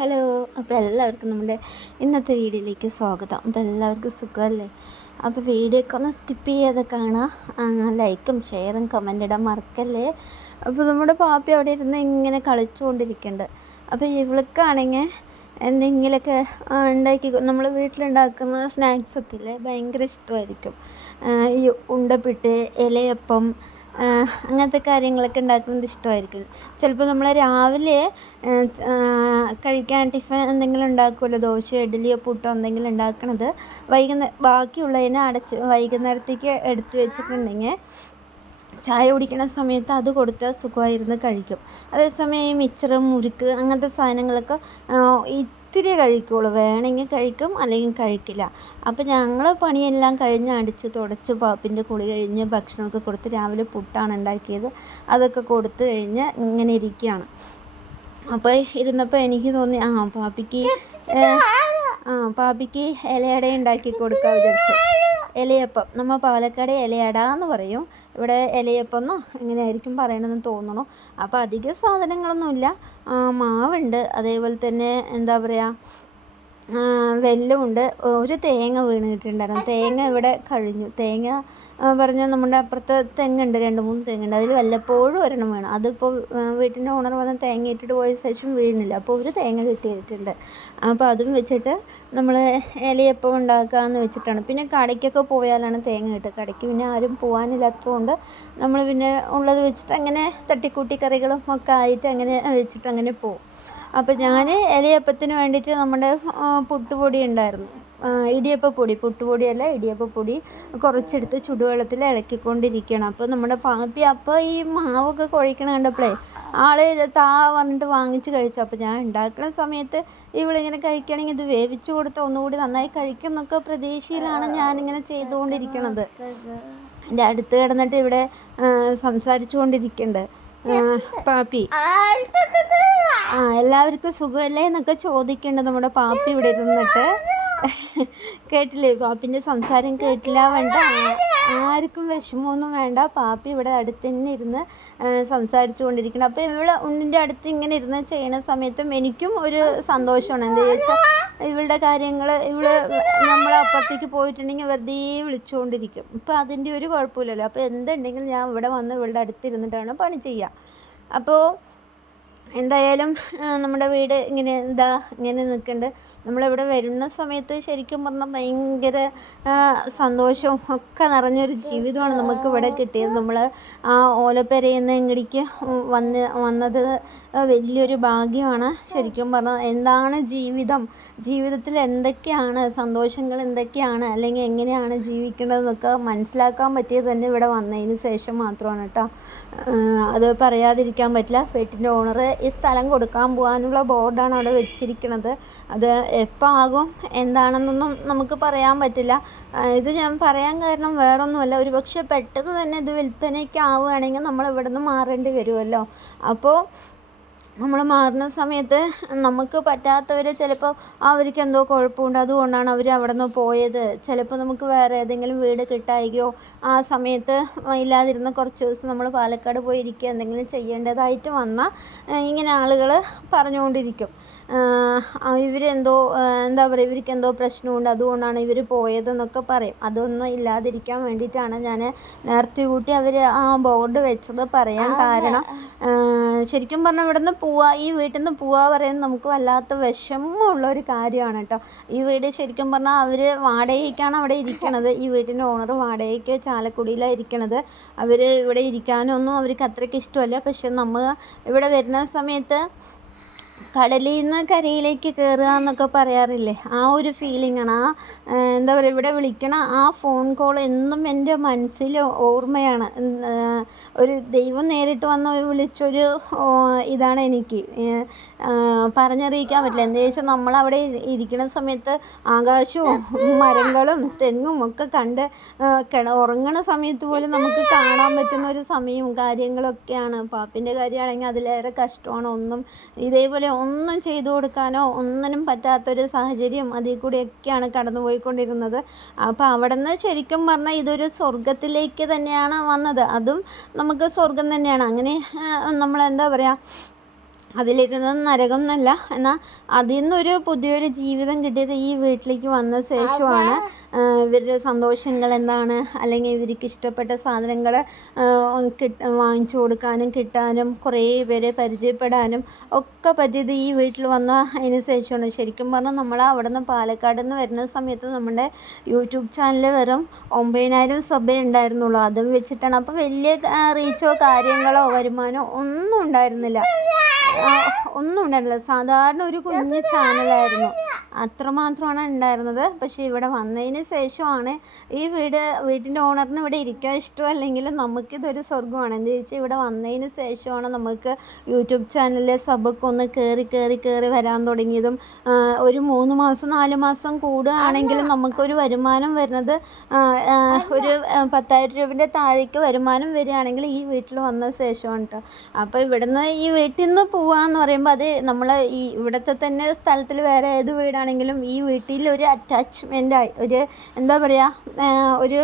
Hello. അപ്പോൾ എല്ലാവർക്കും നമ്മുടെ ഇന്നത്തെ വീഡിയോയിലേക്ക് സ്വാഗതം. അപ്പോൾ എല്ലാവർക്കും സുഖമല്ലേ? അപ്പോൾ വീഡിയോ ഒക്കെ ഒന്ന് സ്കിപ്പ് ചെയ്യാതെ കാണാം. ലൈക്കും ഷെയറും കമൻ്റ് ഇടാൻ മറക്കല്ലേ. അപ്പോൾ നമ്മുടെ പാപ്പി അവിടെ ഇരുന്ന് ഇങ്ങനെ കളിച്ചുകൊണ്ടിരിക്കുന്നുണ്ട്. അപ്പോൾ ഇവൾക്കാണെങ്കിൽ എന്തെങ്കിലുമൊക്കെ ഉണ്ടാക്കി നമ്മൾ വീട്ടിലുണ്ടാക്കുന്ന സ്നാക്സൊക്കെ ഇല്ലേ, ഭയങ്കര ഇഷ്ടമായിരിക്കും. ഈ ഉണ്ടപ്പിട്ട്, ഇലയപ്പം, അങ്ങനത്തെ കാര്യങ്ങളൊക്കെ ഉണ്ടാക്കുന്നത് ഇഷ്ടമായിരിക്കും. ചിലപ്പോൾ നമ്മൾ രാവിലെ കഴിക്കാൻ ടിഫിൻ എന്തെങ്കിലും ഉണ്ടാക്കുമല്ലോ, ദോശയോ ഇഡ്ഡലിയോ പുട്ടോ എന്തെങ്കിലും ഉണ്ടാക്കണത് ബാക്കിയുള്ളതിനെ വൈകുന്നേരത്തേക്ക് എടുത്തു വെച്ചിട്ടുണ്ടെങ്കിൽ ചായ കുടിക്കുന്ന സമയത്ത് അത് കൊടുത്താൽ സുഖമായിരുന്ന് കഴിക്കും. അതേസമയം ഈ മിച്ചറ്, മുറുക്ക് അങ്ങനത്തെ സാധനങ്ങളൊക്കെ ഇത്തിരി കഴിക്കുള്ളൂ. വേണമെങ്കിൽ കഴിക്കും, അല്ലെങ്കിൽ കഴിക്കില്ല. അപ്പോൾ ഞങ്ങൾ പണിയെല്ലാം കഴിഞ്ഞ് അടിച്ച് തുടച്ച് പാപ്പിൻ്റെ കുളി കഴിഞ്ഞ് ഭക്ഷണമൊക്കെ കൊടുത്ത് രാവിലെ പുട്ടാണ് ഉണ്ടാക്കിയത്. അതൊക്കെ കൊടുത്തു കഴിഞ്ഞ് ഇങ്ങനെ ഇരിക്കുകയാണ്. അപ്പോൾ ഇരുന്നപ്പോൾ എനിക്ക് തോന്നി പാപ്പിക്ക് ഇലയട ഉണ്ടാക്കി കൊടുക്കാൻ വിചാരിച്ചു. ഇലയപ്പം, നമ്മൾ പാലക്കാട് ഇലയട എന്ന് പറയും, ഇവിടെ ഇലയപ്പം എന്നോ എങ്ങനെയായിരിക്കും പറയണമെന്ന് തോന്നണു. അപ്പോൾ അധികം സാധനങ്ങളൊന്നുമില്ല. മാവുണ്ട്, അതേപോലെ തന്നെ എന്താ പറയുക, വെല്ലമുണ്ട്. ഒരു തേങ്ങ വീണ് കിട്ടിയിട്ടുണ്ടായിരുന്നു. തേങ്ങ ഇവിടെ കഴിഞ്ഞു. തേങ്ങ പറഞ്ഞാൽ നമ്മുടെ അപ്പുറത്ത് തെങ്ങുണ്ട്, 2-3 തെങ്ങുണ്ട്. അതിൽ വല്ലപ്പോഴും ഒരെണ്ണം വേണം. അതിപ്പോൾ വീട്ടിൻ്റെ ഓണർ വന്ന് തേങ്ങ ഇട്ടിട്ട് പോയ ശേഷം വീണില്ല. അപ്പോൾ ഒരു തേങ്ങ കിട്ടിയിട്ടുണ്ട്. അപ്പോൾ അതും വെച്ചിട്ട് നമ്മൾ ഇലയപ്പം ഉണ്ടാക്കാമെന്ന് വെച്ചിട്ടാണ്. പിന്നെ കടയ്ക്കൊക്കെ പോയാലാണ് തേങ്ങ കിട്ടുക. കടയ്ക്ക് പിന്നെ ആരും പോകാനില്ലാത്തതുകൊണ്ട് നമ്മൾ പിന്നെ ഉള്ളത് വെച്ചിട്ട് അങ്ങനെ തട്ടിക്കൂട്ടി കറികളും ഒക്കെ ആയിട്ട് അങ്ങനെ വെച്ചിട്ട് അങ്ങനെ പോകും. അപ്പോൾ ഞാൻ ഇലയപ്പത്തിന് വേണ്ടിയിട്ട് നമ്മുടെ പുട്ടുപൊടി ഉണ്ടായിരുന്നു, ഇടിയപ്പപ്പൊടി, പുട്ടുപൊടിയല്ല ഇടിയപ്പപ്പൊടി കുറച്ചെടുത്ത് ചുടുവെള്ളത്തിൽ ഇളക്കിക്കൊണ്ടിരിക്കുകയാണ്. അപ്പോൾ നമ്മുടെ പാപ്പി അപ്പോൾ ഈ മാവൊക്കെ കുഴക്കണ കണ്ടപ്പോഴേ ആൾ പറഞ്ഞിട്ട് വാങ്ങിച്ച് കഴിച്ചു. അപ്പോൾ ഞാൻ ഉണ്ടാക്കുന്ന സമയത്ത് ഇവളിങ്ങനെ കഴിക്കുകയാണെങ്കിൽ ഇത് വേവിച്ച് കൊടുത്ത് ഒന്നുകൂടി നന്നായി കഴിക്കും എന്നൊക്കെ പ്രതീക്ഷയിലാണ് ഞാനിങ്ങനെ ചെയ്തുകൊണ്ടിരിക്കണത്. എൻ്റെ അടുത്ത് കിടന്നിട്ട് ഇവിടെ സംസാരിച്ചു കൊണ്ടിരിക്കുന്നുണ്ട് പാപ്പി. എല്ലാവർക്കും സുഖമല്ലേ എന്നൊക്കെ ചോദിക്കേണ്ടത് നമ്മുടെ പാപ്പി ഇവിടെ ഇരുന്നിട്ട്. കേട്ടില്ലേ, പാപ്പിൻ്റെ സംസാരം കേട്ടില്ല വേണ്ട, ആർക്കും വിഷമമൊന്നും വേണ്ട. പാപ്പി ഇവിടെ അടുത്ത് തന്നെ ഇരുന്ന് സംസാരിച്ചു കൊണ്ടിരിക്കണം. അപ്പോൾ ഇവൾ ഉണ്ണിൻ്റെ അടുത്ത് ഇങ്ങനെ ഇരുന്ന് ചെയ്യുന്ന സമയത്തും എനിക്കും ഒരു സന്തോഷമാണ്. എന്താ ചോദിച്ചാൽ ഇവളുടെ കാര്യങ്ങൾ നമ്മളപ്പുറത്തേക്ക് പോയിട്ടുണ്ടെങ്കിൽ വെറുതെ വിളിച്ചുകൊണ്ടിരിക്കും. ഇപ്പോൾ അതിൻ്റെ ഒരു കുഴപ്പമില്ലല്ലോ. അപ്പോൾ എന്തുണ്ടെങ്കിലും ഞാൻ ഇവിടെ വന്ന് ഇവളുടെ അടുത്തിരുന്നിട്ടാണ് പണി ചെയ്യുക. അപ്പോൾ എന്തായാലും നമ്മുടെ വീട് ഇങ്ങനെ നിൽക്കുന്നുണ്ട്. നമ്മളിവിടെ വരുന്ന സമയത്ത് ശരിക്കും പറഞ്ഞാൽ ഭയങ്കര സന്തോഷവും ഒക്കെ നിറഞ്ഞൊരു ജീവിതമാണ് നമുക്ക് ഇവിടെ കിട്ടിയത്. നമ്മൾ ആ ഓലപ്പുരയിൽ നിന്ന് ഇങ്ങടിക്ക് വന്നത് വലിയൊരു ഭാഗ്യമാണ്. ശരിക്കും പറഞ്ഞാൽ എന്താണ് ജീവിതത്തിൽ എന്തൊക്കെയാണ് സന്തോഷങ്ങൾ, എന്തൊക്കെയാണ് അല്ലെങ്കിൽ എങ്ങനെയാണ് ജീവിക്കേണ്ടതെന്നൊക്കെ മനസ്സിലാക്കാൻ പറ്റിയത് തന്നെ ഇവിടെ വന്നതിന് ശേഷം മാത്രമാണ് കേട്ടോ. അത് പറയാതിരിക്കാൻ പറ്റില്ല. വീട്ടിൻ്റെ ഓണർ ഈ സ്ഥലം കൊടുക്കാൻ പോകാനുള്ള ബോർഡാണ് അവിടെ വെച്ചിരിക്കുന്നത്. അത് എപ്പോൾ ആകും എന്താണെന്നൊന്നും നമുക്ക് പറയാൻ പറ്റില്ല. ഇത് ഞാൻ പറയാൻ കാരണം വേറൊന്നുമല്ല, ഒരു പക്ഷേ പെട്ടെന്ന് തന്നെ ഇത് വിൽപ്പനയ്ക്ക് ആവുകയാണെങ്കിൽ നമ്മൾ ഇവിടെ നിന്ന് മാറേണ്ടി വരുമല്ലോ. അപ്പോൾ നമ്മൾ മാറുന്ന സമയത്ത് നമുക്ക് പറ്റാത്തവർ ചിലപ്പോൾ അവർക്ക് എന്തോ കുഴപ്പമുണ്ട്, അതുകൊണ്ടാണ് അവർ അവിടെ നിന്ന് പോയത്. ചിലപ്പോൾ നമുക്ക് വേറെ ഏതെങ്കിലും വീട് കിട്ടായികയോ ആ സമയത്ത് ഇല്ലാതിരുന്ന കുറച്ച് ദിവസം നമ്മൾ പാലക്കാട് പോയി ഇരിക്കുക എന്തെങ്കിലും ചെയ്യേണ്ടതായിട്ട് വന്നാൽ ഇങ്ങനെ ആളുകൾ പറഞ്ഞുകൊണ്ടിരിക്കും, ഇവരെന്തോ എന്താ പറയുക, ഇവർക്കെന്തോ പ്രശ്നമുണ്ട് അതുകൊണ്ടാണ് ഇവർ പോയതെന്നൊക്കെ പറയും. അതൊന്നും ഇല്ലാതിരിക്കാൻ വേണ്ടിയിട്ടാണ് ഞാൻ നേരത്തെ കൂട്ടി അവർ ആ ബോർഡ് വെച്ചത് പറയാൻ കാരണം. ശരിക്കും പറഞ്ഞാൽ ഇവിടെ നിന്ന് ഈ വീട്ടിൽ നിന്ന് പറയുന്നത് നമുക്ക് വല്ലാത്ത വിഷമമുള്ള ഒരു കാര്യമാണ് കേട്ടോ. ഈ വീട് ശരിക്കും പറഞ്ഞാൽ അവർ വാടകയ്ക്കാണ് അവിടെ ഇരിക്കണത്. ഈ വീട്ടിൻ്റെ ഓണർ വാടകയ്ക്ക് ചാലക്കുടിയിലാണ് ഇരിക്കണത്. അവർ ഇവിടെ ഇരിക്കാനൊന്നും അവർക്ക് അത്രയ്ക്ക് ഇഷ്ടമല്ല. പക്ഷെ നമ്മൾ ഇവിടെ വരുന്ന സമയത്ത് കടലിൽ നിന്ന് കരയിലേക്ക് കയറുക എന്നൊക്കെ പറയാറില്ലേ, ആ ഒരു ഫീലിംഗാണ്. എന്താ പറയുക, ഇവിടെ വിളിക്കണ ആ ഫോൺ കോൾ എന്നും എൻ്റെ മനസ്സിൽ ഓർമ്മയാണ്. ഒരു ദൈവം നേരിട്ട് വന്ന് വിളിച്ചൊരു ഇതാണ് എനിക്ക്, പറഞ്ഞറിയിക്കാൻ പറ്റില്ല. എന്താ വെച്ചാൽ നമ്മളവിടെ ഇരിക്കുന്ന സമയത്ത് ആകാശവും മരങ്ങളും തെങ്ങും ഒക്കെ കണ്ട് ഉറങ്ങണ സമയത്ത് പോലും നമുക്ക് കാണാൻ പറ്റുന്ന ഒരു സമയവും കാര്യങ്ങളൊക്കെയാണ്. പാപ്പിൻ്റെ കാര്യമാണെങ്കിൽ അതിലേറെ കഷ്ടമാണ്. ഇതേപോലെ ഒന്നും ചെയ്തു കൊടുക്കാനോ ഒന്നിനും പറ്റാത്തൊരു സാഹചര്യം അതിൽ കൂടെയൊക്കെയാണ് കടന്നു പോയിക്കൊണ്ടിരുന്നത്. അപ്പോൾ അവിടെ നിന്ന് ശരിക്കും പറഞ്ഞാൽ ഇതൊരു സ്വർഗത്തിലേക്ക് തന്നെയാണ് വന്നത്. അതും നമുക്ക് സ്വർഗം തന്നെയാണ്. അങ്ങനെ നമ്മൾ എന്താ പറയുക, അതിലിരുന്നത് നരകം എന്നല്ല, എന്നാൽ അതിൽ നിന്നൊരു പുതിയൊരു ജീവിതം കിട്ടിയത് ഈ വീട്ടിലേക്ക് വന്ന ശേഷമാണ്. ഇവരുടെ സന്തോഷങ്ങൾ എന്താണ്, അല്ലെങ്കിൽ ഇവർക്ക് ഇഷ്ടപ്പെട്ട സാധനങ്ങൾ വാങ്ങിച്ചു കൊടുക്കാനും കിട്ടാനും കുറേ പേരെ പരിചയപ്പെടാനും ഒക്കെ പറ്റിയത് ഈ വീട്ടിൽ വന്ന അതിന് ശേഷമാണ്. ശരിക്കും പറഞ്ഞാൽ നമ്മൾ അവിടെ നിന്ന് പാലക്കാട് നിന്ന് വരുന്ന സമയത്ത് നമ്മുടെ യൂട്യൂബ് ചാനൽ വെറും 9,000 സബേ ഉണ്ടായിരുന്നുള്ളൂ. അതും വെച്ചിട്ടാണ്. അപ്പോൾ വലിയ റീച്ചോ കാര്യങ്ങളോ വരുമാനമോ ഒന്നും ഉണ്ടായിരുന്നില്ല. സാധാരണ ഒരു കുഞ്ഞ് ചാനലായിരുന്നു. അത്രമാത്രമാണ് ഉണ്ടായിരുന്നത്. പക്ഷേ ഇവിടെ വന്നതിന് ശേഷമാണ് ഈ വീട്ടിൻ്റെ ഓണറിന് ഇവിടെ ഇരിക്കാൻ ഇഷ്ടമല്ലെങ്കിലും നമുക്കിതൊരു സ്വർഗ്ഗമാണ്. എന്താ ചോദിച്ചാൽ ഇവിടെ വന്നതിന് ശേഷമാണ് നമുക്ക് യൂട്യൂബ് ചാനലിലെ സബൊക്കെ ഒന്ന് കയറി വരാൻ തുടങ്ങിയതും. ഒരു 3 മാസം 4 മാസം കൂടുകയാണെങ്കിലും നമുക്കൊരു വരുമാനം വരുന്നത് ഒരു 10,000 രൂപയുടെ താഴേക്ക് വരുമാനം വരികയാണെങ്കിൽ ഈ വീട്ടിൽ വന്ന ശേഷമാണ് കേട്ടോ. അപ്പോൾ ഇവിടുന്ന് ഈ വീട്ടിൽ നിന്ന് പോവാന്ന് പറയുമ്പോൾ അത് നമ്മൾ ഈ ഇവിടുത്തെ തന്നെ സ്ഥലത്തിൽ വേറെ ഏത് വീടാണെങ്കിലും ഈ വീട്ടിൽ ഒരു അറ്റാച്ച്മെൻ്റായി, ഒരു എന്താ പറയുക, ഒരു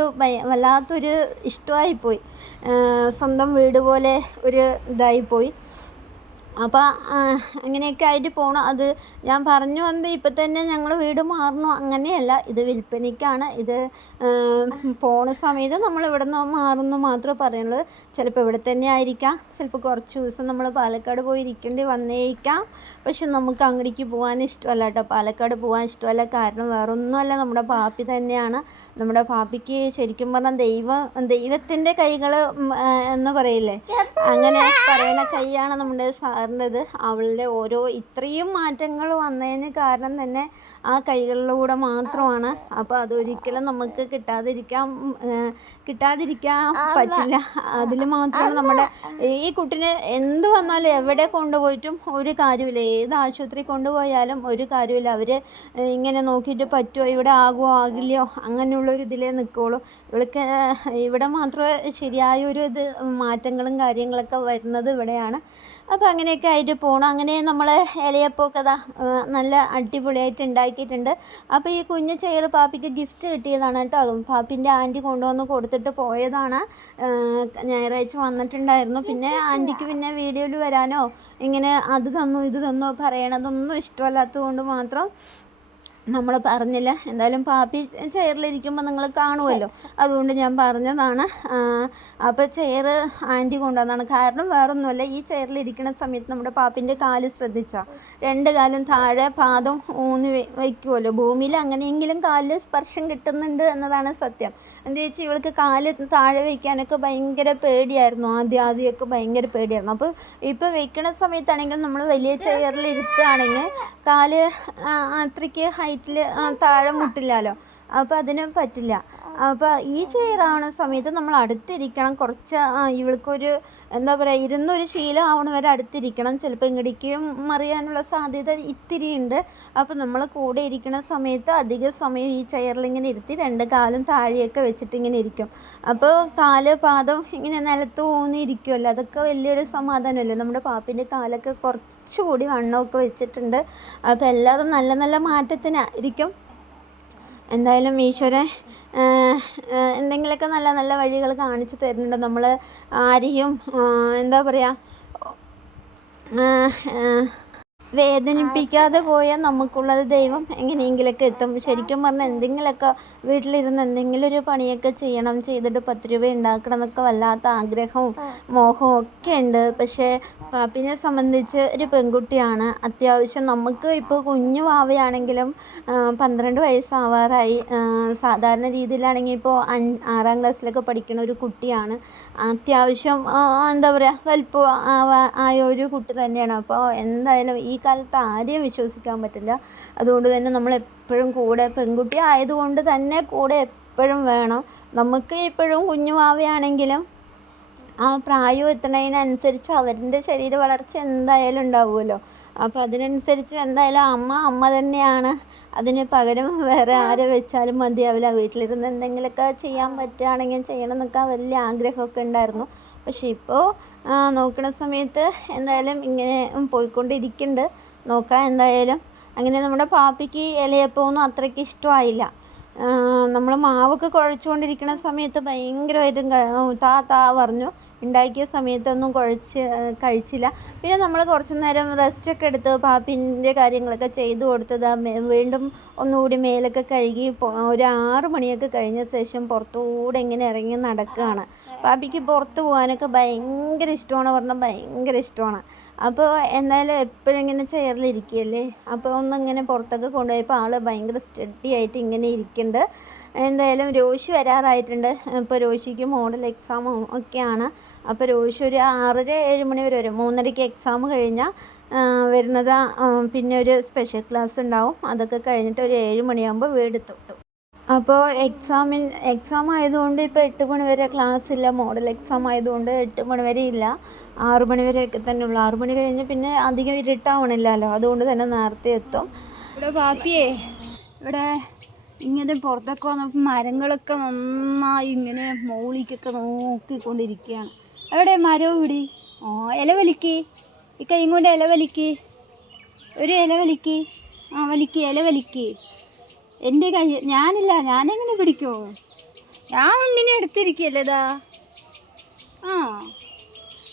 വല്ലാത്തൊരു ഇഷ്ടമായിപ്പോയി. സ്വന്തം വീട് പോലെ ഒരു ഇതായിപ്പോയി. അപ്പോൾ അങ്ങനെയൊക്കെ ആയിട്ട് പോകണം. അത് ഞാൻ പറഞ്ഞു വന്നത് ഇപ്പം തന്നെ ഞങ്ങൾ വീട് മാറണു അങ്ങനെയല്ല, ഇത് വിൽപ്പനയ്ക്കാണ്. ഇത് പോണ സമയത്ത് നമ്മൾ ഇവിടെ നിന്ന് മാറുന്നു മാത്രമേ പറയുള്ളൂ. ചിലപ്പോൾ ഇവിടെ തന്നെ ആയിരിക്കാം, ചിലപ്പോൾ കുറച്ച് ദിവസം നമ്മൾ പാലക്കാട് പോയി ഇരിക്കേണ്ടി വന്നേക്കാം. പക്ഷെ നമുക്ക് അങ്ങോട്ടേക്ക് പോകാൻ ഇഷ്ടമല്ല കേട്ടോ, പാലക്കാട് പോകാൻ ഇഷ്ടമല്ല. കാരണം വേറൊന്നുമല്ല, നമ്മുടെ പാപ്പി തന്നെയാണ്. നമ്മുടെ പാപ്പിക്ക് ശരിക്കും പറഞ്ഞാൽ ദൈവത്തിൻ്റെ കൈകൾ എന്ന് പറയില്ലേ, അങ്ങനെ പറയണ കൈയാണ് നമ്മുടെ സാറിൻ്റെത്. അവളുടെ ഓരോ ഇത്രയും മാറ്റങ്ങൾ വന്നതിന് കാരണം തന്നെ ആ കൈകളിലൂടെ മാത്രമാണ്. അപ്പോൾ അതൊരിക്കലും നമുക്ക് കിട്ടാതിരിക്കാൻ പറ്റില്ല. അതിൽ മാത്രമാണ് നമ്മുടെ ഈ കുട്ടിനെ എന്ത് വന്നാലും എവിടെ കൊണ്ടുപോയിട്ടും ഒരു കാര്യമില്ല, ഏത് ആശുപത്രി കൊണ്ടുപോയാലും ഒരു കാര്യമില്ല. അവർ ഇങ്ങനെ നോക്കിയിട്ട് പറ്റുമോ, ഇവിടെ ആകുമോ ആകില്ലയോ അങ്ങനെയുള്ളൊരു ഇതിലേ നിൽക്കുകയുള്ളൂ. ഇവൾക്ക് ഇവിടെ മാത്രമേ ശരിയായൊരു മാറ്റങ്ങളും കാര്യങ്ങളൊക്കെ വരുന്നത് ഇവിടെയാണ്. അപ്പോൾ അങ്ങനെയൊക്കെ ആയിട്ട് പോകണം. അങ്ങനെ നമ്മൾ ഇലയപ്പമൊക്കെ നല്ല അടിപൊളിയായിട്ട് ഉണ്ടാക്കിയിട്ടുണ്ട്. അപ്പോൾ ഈ കുഞ്ഞ് ചെയർ പാപ്പിക്ക് ഗിഫ്റ്റ് കിട്ടിയതാണ് കേട്ടോ. പാപ്പിൻ്റെ ആൻറ്റി കൊണ്ടുവന്ന് കൊടുത്തിട്ട് പോയതാണ്. ഞായറാഴ്ച വന്നിട്ടുണ്ടായിരുന്നു. പിന്നെ ആൻറ്റിക്ക് പിന്നെ വീഡിയോയിൽ വരാനോ ഇങ്ങനെ അത് തന്നു ഇത് തന്നു പറയണതൊന്നും ഇഷ്ടമല്ലാത്തത് കൊണ്ട് മാത്രം നമ്മൾ പറഞ്ഞില്ല. എന്തായാലും പാപ്പി ചെയറിലിരിക്കുമ്പോൾ നിങ്ങൾ കാണുമല്ലോ, അതുകൊണ്ട് ഞാൻ പറഞ്ഞതാണ്. അപ്പോൾ ചെയർ ആൻറ്റി കൊണ്ടുവന്നതാണ്. കാരണം വേറൊന്നുമല്ല, ഈ ചെയറിലിരിക്കുന്ന സമയത്ത് നമ്മുടെ പാപ്പിൻ്റെ കാല് ശ്രദ്ധിച്ചാൽ 2 കാലും താഴെ പാദം ഊന്നി വയ്ക്കുമല്ലോ ഭൂമിയിൽ. അങ്ങനെയെങ്കിലും കാലിൽ സ്പർശം കിട്ടുന്നുണ്ട് എന്നതാണ് സത്യം. എന്താ വെച്ചാൽ ഇവൾക്ക് കാല് താഴെ വയ്ക്കാനൊക്കെ ഭയങ്കര പേടിയായിരുന്നു. ആദ്യമൊക്കെ ഭയങ്കര പേടിയായിരുന്നു. അപ്പോൾ ഇപ്പോൾ വയ്ക്കണ സമയത്താണെങ്കിൽ നമ്മൾ വലിയ ചെയറിൽ ഇരുത്തുകയാണെങ്കിൽ കാല് അത്രയ്ക്ക് ഹൈറ്റിൽ താഴെ മുട്ടില്ലല്ലോ, അപ്പോൾ അതിന് പറ്റില്ല. അപ്പോൾ ഈ ചെയറാവണ സമയത്ത് നമ്മൾ അടുത്തിരിക്കണം. കുറച്ച് ഇവൾക്കൊരു എന്താ പറയുക, ഇരുന്നൊരു ശീലം ആവണ വരെ അടുത്തിരിക്കണം. ചിലപ്പോൾ ഇങ്ങടിക്കും മറിയാനുള്ള സാധ്യത ഇത്തിരി ഉണ്ട്. അപ്പോൾ നമ്മൾ കൂടെ ഇരിക്കുന്ന സമയത്ത് അധിക സമയം ഈ ചെയറിലിങ്ങനെ ഇരുത്തി 2 കാലും താഴെയൊക്കെ വെച്ചിട്ട് ഇങ്ങനെ ഇരിക്കും. അപ്പോൾ കാല് പാദം ഇങ്ങനെ നിലത്ത് ഊന്നിയിരിക്കുമല്ലോ, അതൊക്കെ വലിയൊരു സമാധാനമല്ലേ. നമ്മുടെ പാപ്പിൻ്റെ കാലൊക്കെ കുറച്ചുകൂടി വണ്ണമൊക്കെ വെച്ചിട്ടുണ്ട്. അപ്പോൾ എല്ലാതും നല്ല നല്ല മാറ്റത്തിനായിരിക്കും. എന്തായാലും ഈശ്വരൻ എന്തെങ്കിലുമൊക്കെ നല്ല നല്ല വഴികൾ കാണിച്ചു തരുന്നുണ്ട്. നമ്മൾ ആരെയും എന്താ പറയുക വേദനിപ്പിക്കാതെ പോയാൽ നമുക്കുള്ളത് ദൈവം എങ്ങനെയെങ്കിലൊക്കെ എത്തും. ശരിക്കും പറഞ്ഞാൽ എന്തെങ്കിലുമൊക്കെ വീട്ടിലിരുന്ന് എന്തെങ്കിലും ഒരു പണിയൊക്കെ ചെയ്യണം, ചെയ്തിട്ട് 10 രൂപ ഉണ്ടാക്കണം എന്നൊക്കെ വല്ലാത്ത ആഗ്രഹവും മോഹവും ഒക്കെ ഉണ്ട്. പക്ഷേ പാപ്പിനെ സംബന്ധിച്ച് ഒരു പെൺകുട്ടിയാണ്. അത്യാവശ്യം നമുക്ക് ഇപ്പോൾ കുഞ്ഞു വാവയാണെങ്കിലും 12 വയസ്സാവാറായി. സാധാരണ രീതിയിലാണെങ്കിൽ ഇപ്പോൾ 6ാം ക്ലാസ്സിലൊക്കെ പഠിക്കുന്ന ഒരു കുട്ടിയാണ്. അത്യാവശ്യം എന്താ പറയുക വലിപ്പം ആയ ഒരു കുട്ടി തന്നെയാണ്. അപ്പോൾ എന്തായാലും ഈ കാലത്ത് ആരെയും വിശ്വസിക്കാൻ പറ്റില്ല. അതുകൊണ്ട് തന്നെ നമ്മൾ എപ്പോഴും കൂടെ, പെൺകുട്ടി ആയതുകൊണ്ട് തന്നെ കൂടെ എപ്പോഴും വേണം. നമുക്ക് ഇപ്പോഴും കുഞ്ഞുമാവയാണെങ്കിലും ആ പ്രായം എത്തുന്നതിനനുസരിച്ച് അവരുടെ ശരീര വളർച്ച എന്തായാലും ഉണ്ടാവുമല്ലോ. അപ്പോൾ അതിനനുസരിച്ച് എന്തായാലും അമ്മ തന്നെയാണ്. അതിന് പകരം വേറെ ആരെ വെച്ചാലും മതിയാവില്ല. വീട്ടിലിരുന്ന് എന്തെങ്കിലുമൊക്കെ ചെയ്യാൻ പറ്റുകയാണെങ്കിൽ ചെയ്യണം എന്നൊക്കെ വലിയ ആഗ്രഹമൊക്കെ ഉണ്ടായിരുന്നു. പക്ഷേ ഇപ്പോൾ നോക്കുന്ന സമയത്ത് എന്തായാലും ഇങ്ങനെ പോയിക്കൊണ്ടിരിക്കുന്നുണ്ട്. നോക്കാം എന്തായാലും. അങ്ങനെ നമ്മുടെ പാപ്പിക്ക് ഇലയപ്പമൊന്നും അത്രയ്ക്ക് ഇഷ്ടമായില്ല. നമ്മൾ മാവൊക്കെ കുഴച്ചുകൊണ്ടിരിക്കുന്ന സമയത്ത് ഭയങ്കരമായിട്ടും താ പറഞ്ഞു. ഉണ്ടാക്കിയ സമയത്തൊന്നും കഴിച്ചില്ല. പിന്നെ നമ്മൾ കുറച്ച് നേരം റെസ്റ്റൊക്കെ എടുത്ത് പാപ്പിൻ്റെ കാര്യങ്ങളൊക്കെ ചെയ്തു കൊടുത്തത് വീണ്ടും ഒന്നുകൂടി മേലൊക്കെ കഴുകി ഒരു 6 മണിയൊക്കെ കഴിഞ്ഞ ശേഷം പുറത്തുകൂടെ ഇങ്ങനെ ഇറങ്ങി നടക്കുകയാണ്. പാപ്പിക്ക് പുറത്ത് പോകാനൊക്കെ ഭയങ്കര ഇഷ്ടമാണ്, പറഞ്ഞാൽ ഭയങ്കര ഇഷ്ടമാണ്. അപ്പോൾ എന്തായാലും എപ്പോഴും ഇങ്ങനെ ചെയറിലിരിക്കുകയല്ലേ, അപ്പോൾ ഒന്നിങ്ങനെ പുറത്തൊക്കെ കൊണ്ടുപോയപ്പോൾ ആൾ ഭയങ്കര സ്റ്റഡി ആയിട്ട് ഇങ്ങനെ ഇരിക്കുന്നുണ്ട്. എന്തായാലും രോഷി വരാറായിട്ടുണ്ട്. ഇപ്പോൾ രോഷിക്ക് മോഡൽ എക്സാമും ഒക്കെയാണ്. അപ്പോൾ രോഷി ഒരു 6:30-7 മണി വരെ വരും. 3:30 എക്സാം കഴിഞ്ഞാൽ വരുന്നത്. പിന്നെ ഒരു സ്പെഷ്യൽ ക്ലാസ് ഉണ്ടാവും. അതൊക്കെ കഴിഞ്ഞിട്ട് ഒരു 7 മണിയാകുമ്പോൾ വീടെത്തും. അപ്പോൾ എക്സാം ആയതുകൊണ്ട് ഇപ്പോൾ 8 മണി വരെ ക്ലാസ് ഇല്ല. മോഡൽ എക്സാം ആയതുകൊണ്ട് 8 മണി വരെ ഇല്ല, 6 മണി വരെയൊക്കെ തന്നെ ഉള്ളൂ. 6 മണി കഴിഞ്ഞ് പിന്നെ അധികം ഇരുട്ടാവണില്ലല്ലോ, അതുകൊണ്ട് തന്നെ നേരത്തെ എത്തും. ഇവിടെ പാപ്പിയേ, ഇവിടെ ഇങ്ങനെ പുറത്തൊക്കെ വന്നപ്പോൾ മരങ്ങളൊക്കെ നന്നായി ഇങ്ങനെ മോളിക്കൊക്കെ നോക്കിക്കൊണ്ടിരിക്കുകയാണ്. എവിടെ മരവും ഇവിടെ? ഇല വലിക്ക്, ഈ കൈ കൊണ്ട് ഇല വലിക്ക്, ഒരു ഇല വലിക്ക്, വലിക്ക്, ഇല വലിക്ക്. എൻ്റെ കൈ ഞാനില്ല, ഞാനെങ്ങനെ പിടിക്കുമോ? ഞാൻ ഉണ്ണിനെ എടുത്തിരിക്കുകയല്ലേ ഇതാ.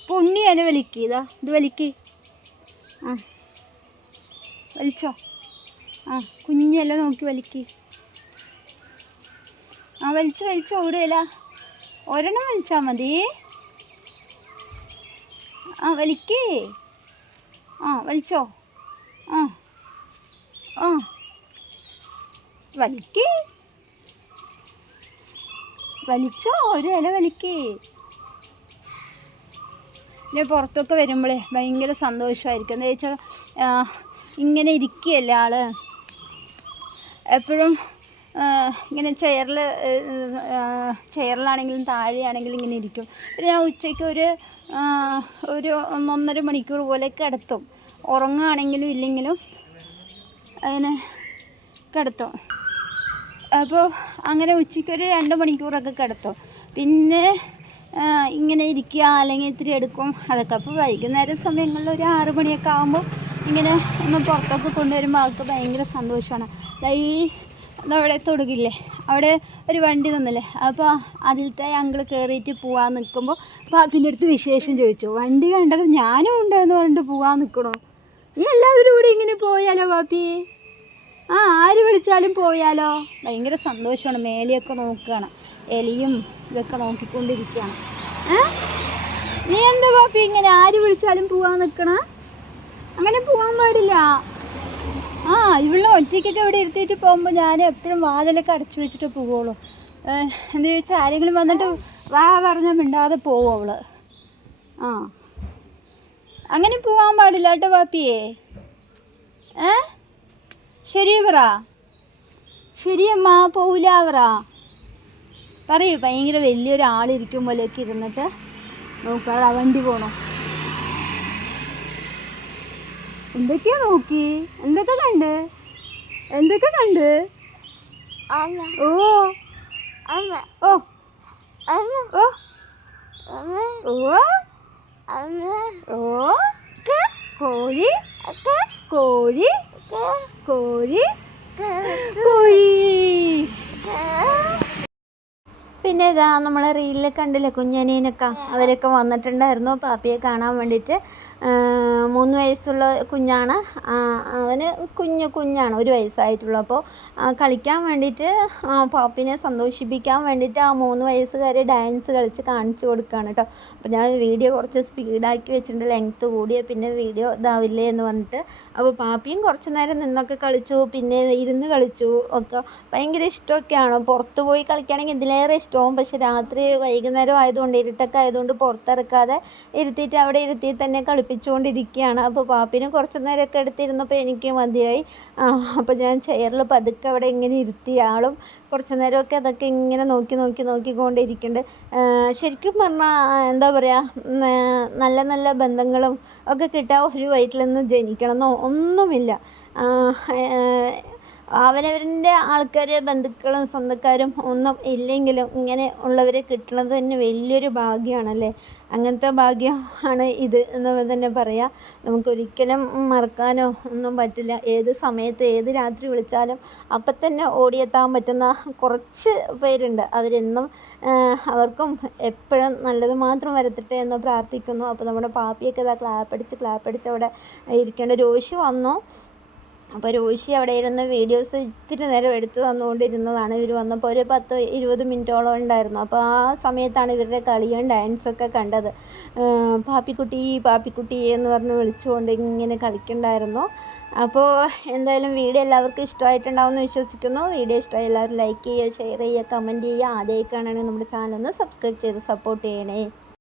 പൊണ്ണി ഇല വലിക്ക്, ഇതാ ഇത് വലിക്ക്. വലിച്ചോ. കുഞ്ഞില നോക്കി വലിക്ക്. വലിച്ചോ ഇവിടെയല്ല, ഒരെണ്ണം വലിച്ചാൽ മതി. വലിക്കേ. വലിച്ചോ. വലിച്ചോ, ഒരു ഇല വലിക്കേ. പിന്നെ പുറത്തൊക്കെ വരുമ്പോഴേ ഭയങ്കര സന്തോഷമായിരിക്കും. എന്താ വെച്ചാൽ ഇങ്ങനെ ഇരിക്കുകയല്ലേ ആള് എപ്പോഴും. ഇങ്ങനെ ചെയറിലാണെങ്കിലും താഴെയാണെങ്കിലും ഇങ്ങനെ ഇരിക്കും. പിന്നെ ഞാൻ ഉച്ചയ്ക്ക് ഒരു 1.5 മണിക്കൂർ പോലെ കിടത്തും. ഉറങ്ങുകയാണെങ്കിലും ഇല്ലെങ്കിലും അതിനെ കിടത്തും. അപ്പോൾ അങ്ങനെ ഉച്ചയ്ക്ക് ഒരു 2 മണിക്കൂറൊക്കെ കിടത്തും. പിന്നെ ഇങ്ങനെ ഇരിക്കുക, അല്ലെങ്കിൽ ഇത്തിരി എടുക്കും, അതൊക്കെ. അപ്പോൾ വൈകുന്നേരം സമയങ്ങളിൽ ഒരു 6 മണിയൊക്കെ ആകുമ്പോൾ ഇങ്ങനെ ഒന്ന് പുറത്തൊക്കെ കൊണ്ടുവരുമ്പോൾ ആൾക്ക് ഭയങ്കര സന്തോഷമാണ്. അവിടെ തൊടുകില്ലേ, അവിടെ ഒരു വണ്ടി തന്നില്ലേ, അപ്പോൾ അതിലത്തെ അങ്കിൾ കയറിയിട്ട് പോകാൻ നിൽക്കുമ്പോൾ പാപ്പിൻ്റെ അടുത്ത് വിശേഷം ചോദിച്ചു. വണ്ടി കണ്ടത് ഞാനും ഉണ്ടെന്ന് പറഞ്ഞിട്ട് പോകാൻ നിൽക്കണോ? ഈ എല്ലാവരും കൂടി ഇങ്ങനെ പോയാലോ പാപ്പി? ആര് വിളിച്ചാലും പോയാലോ? ഭയങ്കര സന്തോഷമാണ്. മേലെയൊക്കെ നോക്കുകയാണ്, എലിയും ഇതൊക്കെ നോക്കിക്കൊണ്ടിരിക്കുകയാണ്. നീ എന്താ പാപ്പി ഇങ്ങനെ ആര് വിളിച്ചാലും പോകാൻ നിൽക്കണ? അങ്ങനെ പോകാൻ പാടില്ല. ഇവളെ ഒറ്റയ്ക്കൊക്കെ ഇവിടെ ഇരുത്തിയിട്ട് പോകുമ്പോൾ ഞാൻ എപ്പോഴും വാതിലൊക്കെ അടച്ചു വെച്ചിട്ട് പോവുള്ളൂ. എന്താ ചോദിച്ചാൽ ആരെങ്കിലും വന്നിട്ട് വാ പറഞ്ഞാൽ മിണ്ടാതെ പോവും അവള്. അങ്ങനെ പോകാൻ പാടില്ല കേട്ടോ പാപ്പിയേ. ശരി പറ. ശരിയമ്മ, പോവില്ല പറ. പറയൂ. ഭയങ്കര വലിയൊരാളിരിക്കും പോലെയൊക്കെ ഇരുന്നിട്ട് നോക്കാതെ വണ്ടി പോണോ. എന്തൊക്കെയാ നോക്കി, എന്തൊക്കെ കണ്ട്? കോഴി. പിന്നെ ഇതാ നമ്മളെ റീലിൽ കണ്ടില്ലേ കുഞ്ഞനീനൊക്കെ, അവരൊക്കെ വന്നിട്ടുണ്ടായിരുന്നു പാപ്പിയെ കാണാൻ വേണ്ടിയിട്ട്. 3 വയസ്സുള്ള കുഞ്ഞാണ്. അവന് കുഞ്ഞാണ്, 1 വയസ്സായിട്ടുള്ളൂ. അപ്പോൾ കളിക്കാൻ വേണ്ടിയിട്ട് പാപ്പിനെ സന്തോഷിപ്പിക്കാൻ വേണ്ടിയിട്ട് ആ 3 വയസ്സുകാരെ ഡാൻസ് കളിച്ച് കാണിച്ചു കൊടുക്കുകയാണ് കേട്ടോ. അപ്പോൾ ഞാൻ വീഡിയോ കുറച്ച് സ്പീഡാക്കി വെച്ചിട്ടുണ്ട്, ലെങ്ത്ത് കൂടിയ പിന്നെ വീഡിയോ ഇതാവില്ലേ എന്ന് പറഞ്ഞിട്ട്. അപ്പോൾ പാപ്പിയും കുറച്ച് നേരം നിന്നൊക്കെ കളിച്ചു, പിന്നെ ഇരുന്ന് കളിച്ചു ഒക്കെ. ഭയങ്കര ഇഷ്ടമൊക്കെയാണ്. പുറത്ത് പോയി കളിക്കുകയാണെങ്കിൽ ഇതിലേറെ ഇഷ്ടവും. പക്ഷെ രാത്രി വൈകുന്നേരം ആയതുകൊണ്ട്, ഇരുട്ടൊക്കെ ആയതുകൊണ്ട് പുറത്തിറക്കാതെ ഇരുത്തിയിട്ട് അവിടെ ഇരുത്തി തന്നെ കളിപ്പിച്ചുകൊണ്ടിരിക്കുകയാണ്. അപ്പോൾ പാപ്പിനെ കുറച്ച് നേരമൊക്കെ എടുത്തിരുന്നപ്പോൾ എനിക്ക് മതിയായി. അപ്പോൾ ഞാൻ ചെയറിൽ പതുക്കെ അവിടെ ഇങ്ങനെ ഇരുത്തി, ആളും കുറച്ച് നേരമൊക്കെ അതൊക്കെ ഇങ്ങനെ നോക്കിക്കൊണ്ടിരിക്കുന്നുണ്ട്. ശരിക്കും പറഞ്ഞാൽ എന്താ പറയുക, നല്ല നല്ല ബന്ധങ്ങളും ഒക്കെ കിട്ടാൻ ഒരു വയറ്റിൽ നിന്ന് ജനിക്കണമെന്നോ ഒന്നുമില്ല. അവനവൻ്റെ ആൾക്കാർ, ബന്ധുക്കളും സ്വന്തക്കാരും ഒന്നും ഇല്ലെങ്കിലും ഇങ്ങനെ ഉള്ളവരെ കിട്ടുന്നത് തന്നെ വലിയൊരു ഭാഗ്യമാണല്ലേ. അങ്ങനത്തെ ഭാഗ്യമാണ് ഇത് എന്ന് തന്നെ പറയാം. നമുക്കൊരിക്കലും മറക്കാനോ ഒന്നും പറ്റില്ല. ഏത് സമയത്ത് ഏത് രാത്രി വിളിച്ചാലും അപ്പം തന്നെ ഓടിയെത്താൻ പറ്റുന്ന കുറച്ച് പേരുണ്ട്. അവരെന്നും അവർക്കും എപ്പോഴും നല്ലത് മാത്രം വരുത്തട്ടെ എന്ന് പ്രാർത്ഥിക്കുന്നു. അപ്പോൾ നമ്മുടെ പാപ്പിയൊക്കെ ഇതാ ക്ലാപ്പടിച്ച് അവിടെ ഇരിക്കേണ്ട. രോഷി വന്നു. അപ്പോൾ രോഷി അവിടെ ഇരുന്ന് വീഡിയോസ് ഇത്തിരി നേരം എടുത്ത് തന്നുകൊണ്ടിരുന്നതാണ്. ഇവർ വന്നപ്പോൾ ഒരു 10-20 മിനിറ്റോളം ഉണ്ടായിരുന്നു. അപ്പോൾ ആ സമയത്താണ് ഇവരുടെ കളിയും ഡാൻസൊക്കെ കണ്ടത്. പാപ്പിക്കുട്ടി എന്ന് പറഞ്ഞ് വിളിച്ചുകൊണ്ട് ഇങ്ങനെ കളിക്കണ്ടായിരുന്നു. അപ്പോൾ എന്തായാലും വീഡിയോ എല്ലാവർക്കും ഇഷ്ടമായിട്ടുണ്ടാവുമെന്ന് വിശ്വസിക്കുന്നു. വീഡിയോ ഇഷ്ടമായി എല്ലാവരും ലൈക്ക് ചെയ്യുക, ഷെയർ ചെയ്യുക, കമൻറ്റ് ചെയ്യുക. ആദ്യമായി കാണുകയാണെങ്കിൽ നമ്മുടെ ചാനൽ ഒന്ന് സബ്സ്ക്രൈബ് ചെയ്ത് സപ്പോർട്ട് ചെയ്യണേ.